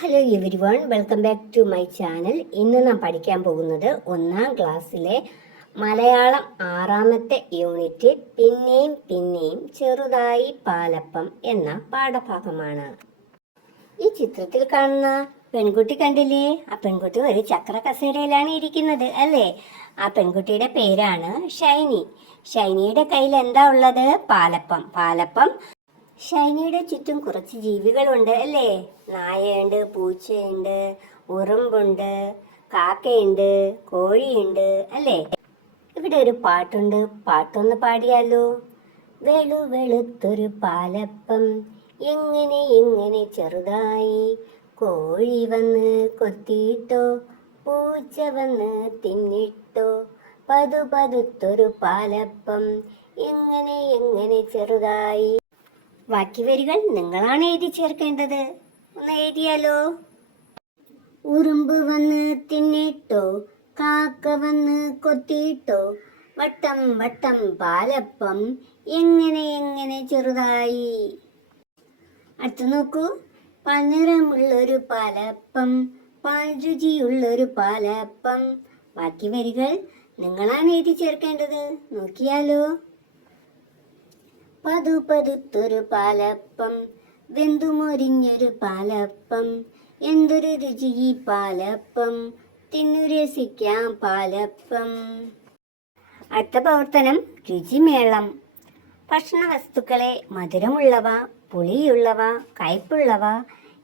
Hello everyone, welcome back to my channel. ഇന്ന് നാം പഠിക്കാൻ പോകുന്നത് 1ാം ക്ലാസ്സിലെ മലയാളം 6ാമത്തെ യൂണിറ്റ് പിന്നെയും പിന്നെയും ചെറുതായി പാലപ്പം എന്ന പാഠഭാഗമാണ്. ഈ ചിത്രത്തിൽ കാണുന്ന പെൺകുട്ടി കണ്ടില്ലേ? ആ പെൺകുട്ടി ഒരു ചക്ര കസേരയിലാണ് ഇരിക്കുന്നത് അല്ലേ? ആ പെൺകുട്ടിയുടെ പേരാണ് ഷൈനി. ഷൈനിയുടെ കയ്യിൽ എന്താ ഉള്ളത്? പാലപ്പം. ഷൈനിയുടെ ചുറ്റും കുറച്ച് ജീവികളുണ്ട് അല്ലേ? നായയുണ്ട്, പൂച്ചയുണ്ട്, ഉറുമ്പുണ്ട്, കാക്കയുണ്ട്, കോഴിയുണ്ട് അല്ലേ? ഇവിടെ ഒരു പാട്ടുണ്ട്, പാട്ടൊന്ന് പാടിയാലോ? വെളുത്തൊരു പാലപ്പം എങ്ങനെ ചെറുതായി, കോഴി വന്ന് കൊത്തിയിട്ടോ, പൂച്ച വന്ന് തിന്നിട്ടോ, പതുപതുത്തൊരു പാലപ്പം എങ്ങനെ ചെറുതായി. ബാക്കി വരികൾ നിങ്ങളാണ് എഴുതി ചേർക്കേണ്ടത്. ഒന്ന് എഴുതിയാലോ? ഉറുമ്പ് വന്ന് തിന്നിട്ടോ, കാക്ക വന്ന് കൊത്തിയിട്ടോ, വട്ടം പാലപ്പം എങ്ങനെ ചെറുതായി. അടുത്ത് നോക്കൂ. പനിറമുള്ളൊരു പാലപ്പം, പാൽരുചിയുള്ളൊരു പാലപ്പം. ബാക്കി വരികൾ നിങ്ങളാണ് എഴുതി ചേർക്കേണ്ടത്. നോക്കിയാലോ? പതുപതുത്തൊരു പാലപ്പം, വെന്തുമൊരിഞ്ഞൊരു പാലപ്പം, എന്തൊരു രുചി ഈ പാലപ്പം, തിന്നു രസിക്കാം പാലപ്പം. അടുത്ത പ്രവർത്തനം രുചിമേളം. ഭക്ഷണ വസ്തുക്കളെ മധുരമുള്ളവ, പുളിയുള്ളവ, കയ്പുള്ളവ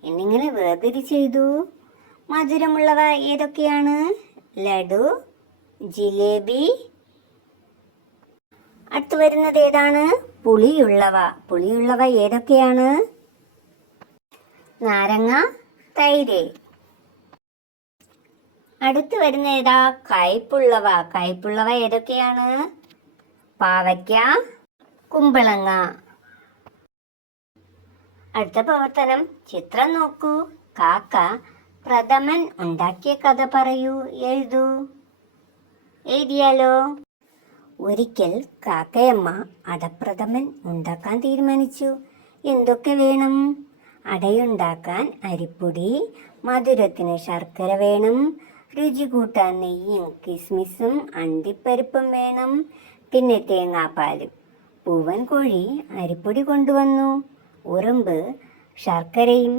എന്നിങ്ങനെ വേർതിരിച്ചെഴുതൂ. മധുരമുള്ളവ ഏതൊക്കെയാണ്? ലഡു, ജിലേബി. അടുത്ത് വരുന്നത് ഏതാണ്? പുളിയുള്ളവ ഏതൊക്കെയാണ്? നാരങ്ങ, തൈര്. അടുത്ത് വരുന്ന ഏതാ? കയ്പുള്ളവ ഏതൊക്കെയാണ്? പാവയ്ക്ക, കുമ്പളങ്ങ. അടുത്ത പ്രവർത്തനം ചിത്രം നോക്കൂ. കാക്ക പ്രഥമൻ ഉണ്ടാക്കിയ കഥ പറയൂ. എഴുതിയാലോ? ഒരിക്കൽ കാക്കയമ്മ അടപ്രഥമൻ ഉണ്ടാക്കാൻ തീരുമാനിച്ചു. എന്തൊക്കെ വേണം? അടയുണ്ടാക്കാൻ അരിപ്പൊടി, മധുരത്തിന് ശർക്കര വേണം, രുചി കൂട്ടാൻ നെയ്യും കിസ്മിസും അണ്ടിപ്പരിപ്പും വേണം, പിന്നെ തേങ്ങാപ്പാലും. പൂവൻ കോഴി അരിപ്പൊടി കൊണ്ടുവന്നു. ഉറുമ്പ് ശർക്കരയും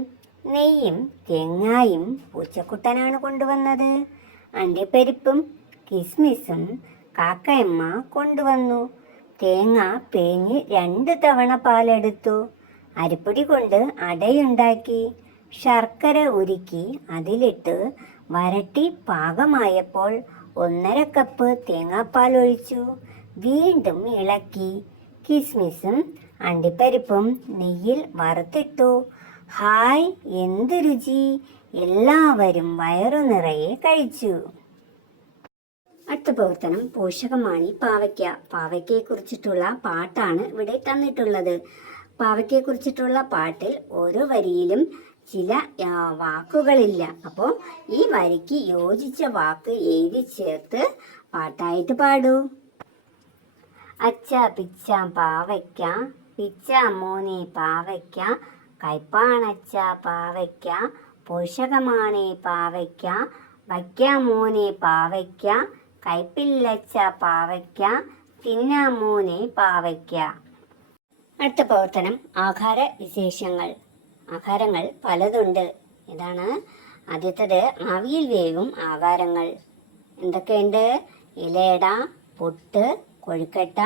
നെയ്യും തേങ്ങായും പൂച്ചക്കുട്ടനാണ് കൊണ്ടുവന്നത്. അണ്ടിപ്പരിപ്പും കിസ്മിസും കാക്കയമ്മ കൊണ്ടുവന്നു. തേങ്ങ പിഴിഞ്ഞ് 2 തവണ പാലെടുത്തു. അരിപ്പൊടി കൊണ്ട് അടയുണ്ടാക്കി. ശർക്കര ഉരുക്കി അതിലിട്ട് വരട്ടി പാകമായപ്പോൾ 1.5 കപ്പ് തേങ്ങാപ്പാൽ ഒഴിച്ചു. വീണ്ടും ഇളക്കി. കിസ്മിസും അണ്ടിപ്പരിപ്പും നെയ്യിൽ വറുത്തിട്ടു. ഹായ്, എന്ത് രുചി! എല്ലാവരും വയറു നിറയെ കഴിച്ചു. അടുത്ത പ്രവർത്തനം പോഷകമാണി പാവയ്ക്ക. പാവയ്ക്കയെ കുറിച്ചിട്ടുള്ള പാട്ടാണ് ഇവിടെ തന്നിട്ടുള്ളത്. പാവയ്ക്കയെ കുറിച്ചിട്ടുള്ള പാട്ടിൽ ഓരോ വരിയിലും ചില വാക്കുകളില്ല. അപ്പോൾ ഈ വരിക്ക് യോജിച്ച വാക്ക് എഴുതി ചേർത്ത് പാട്ടായിട്ട് പാടൂ. അച്ഛ പിച്ചാം പാവയ്ക്ക, പിച്ചാമോനെ പാവയ്ക്ക, കയ്പാണച്ച പാവയ്ക്ക, പോഷകമാണേ പാവയ്ക്ക, വയ്ക്കാമോനെ പാവയ്ക്ക, കയ്പില്ലച്ച പാവയ്ക്ക, തിന്നാമോനെ പാവയ്ക്ക. അടുത്ത പ്രവർത്തനം ആഹാര വിശേഷങ്ങൾ. ആഹാരങ്ങൾ പലതുണ്ട്. ഇതാണ് ആദ്യത്തേത്. ആവിയിൽ വേവും ആഹാരങ്ങൾ. എന്തൊക്കെയുണ്ട്? ഇലയട, പുട്ട്, കൊഴുക്കട്ട,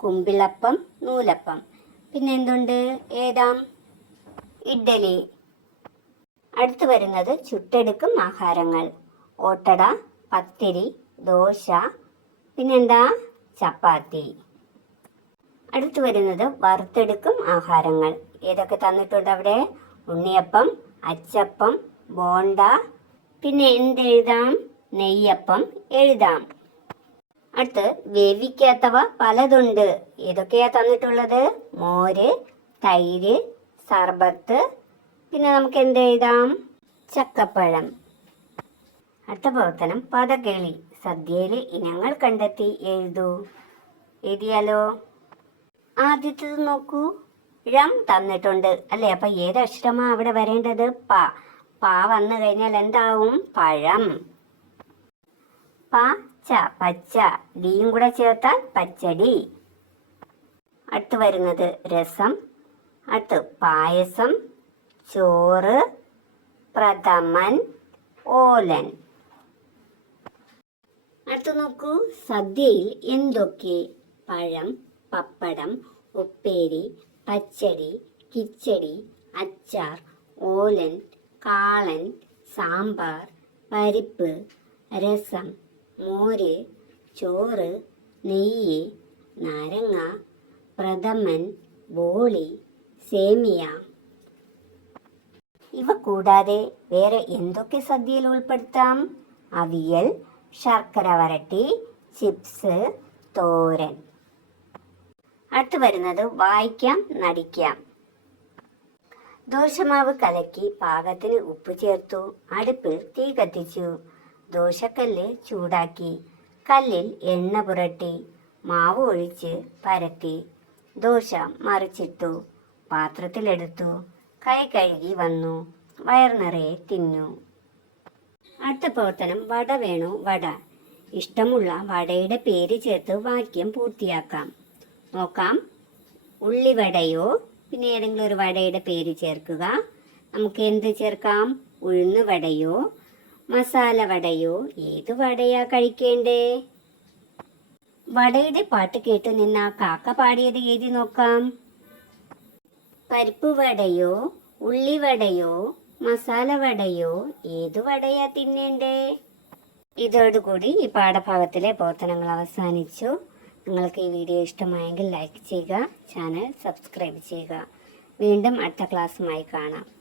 കുമ്പിളപ്പം, നൂലപ്പം. പിന്നെ എന്തുണ്ട്? ഏതാം? ഇഡ്ഡലി. അടുത്ത് വരുന്നത് ചുട്ടെടുക്കും ആഹാരങ്ങൾ. ഓട്ടട, പത്തിരി, ദോശ, പിന്നെന്താ? ചപ്പാത്തി. അടുത്ത് വരുന്നത് വറുത്തെടുക്കും ആഹാരങ്ങൾ. ഏതൊക്കെ തന്നിട്ടുണ്ട് അവിടെ? ഉണ്ണിയപ്പം, അച്ചപ്പം, ബോണ്ട, പിന്നെ എന്തെഴുതാം? നെയ്യപ്പം എഴുതാം. അടുത്ത് വേവിക്കാത്തവ പലതുണ്ട്. ഏതൊക്കെയാ തന്നിട്ടുള്ളത്? മോര്, തൈര്, സർബത്ത്, പിന്നെ നമുക്ക് എന്തെഴുതാം? ചക്കപ്പഴം. അടുത്ത പ്രവർത്തനം പദകളി. സദ്യയിലെ ഇനങ്ങൾ കണ്ടെത്തി എഴുതിയാലോ? ആദ്യത്തേത് നോക്കൂ. ഴം തന്നിട്ടുണ്ട് അല്ലേ? അപ്പൊ ഏത് അക്ഷരമാ അവിടെ വരേണ്ടത്? പ. പാ വന്നു കഴിഞ്ഞാൽ എന്താവും? പഴം. പച്ച, പച്ച. ഡിയും കൂടെ ചേർത്താൽ പച്ചടി. അടുത്ത് വരുന്നത് രസം, അടുത്ത് പായസം, ചോറ്, പ്രഥമൻ, ഓലൻ. അടുത്ത് നോക്കൂ, സദ്യയിൽ എന്തൊക്കെ? പഴം, പപ്പടം, ഉപ്പേരി, പച്ചടി, കിച്ചടി, അച്ചാർ, ഓലൻ, കാളൻ, സാമ്പാർ, പരിപ്പ്, രസം, മോര്, ചോറ്, നെയ്യ്, നാരങ്ങ, പ്രഥമൻ, ബോളി, സേമിയ. ഇവ കൂടാതെ വേറെ എന്തൊക്കെ സദ്യയിൽ ഉൾപ്പെടുത്താം? അവിയൽ, ശർക്കര വരട്ടി, ചിപ്സ്, തോരൻ. അടുത്ത് വരുന്നത് വായിക്കാം, നടിക്കാം. ദോശമാവ് കലക്കി പാകത്തിന് ഉപ്പ് ചേർത്തു. അടുപ്പിൽ തീ കത്തിച്ചു. ദോശക്കല്ല് ചൂടാക്കി. കല്ലിൽ എണ്ണ പുരട്ടി. മാവ് ഒഴിച്ച് പരത്തി. ദോശ മറിച്ചിട്ടു. പാത്രത്തിലെടുത്തു. കൈ കഴുകി വന്നു. വയർ നിറയെ തിന്നു. അടുത്ത പ്രവർത്തനം വട വേണോ? വട. ഇഷ്ടമുള്ള വടയുടെ പേര് ചേർത്ത് വാക്യം പൂർത്തിയാക്കാം. നോക്കാം. ഉള്ളിവടയോ, പിന്നെ ഏതെങ്കിലും ഒരു വടയുടെ പേര് ചേർക്കുക. നമുക്ക് എന്ത് ചേർക്കാം? ഉഴുന്ന് വടയോ, മസാല വടയോ, ഏത് വടയാ കഴിക്കേണ്ടേ? വടയുടെ പാട്ട് കേട്ട് നിന്ന കാക്ക പാടിയത് എഴുതി നോക്കാം. പരിപ്പ് വടയോ, ഉള്ളിവടയോ, മസാല വടയോ, ഏതു വടയാ തിന്നേണ്ടേ? ഇതോടുകൂടി ഈ പാഠഭാഗത്തിലെ പ്രവർത്തനങ്ങൾ അവസാനിച്ചു. നിങ്ങൾക്ക് ഈ വീഡിയോ ഇഷ്ടമായെങ്കിൽ ലൈക്ക് ചെയ്യുക, ചാനൽ സബ്സ്ക്രൈബ് ചെയ്യുക. വീണ്ടും അടുത്ത ക്ലാസ്സുമായി കാണാം.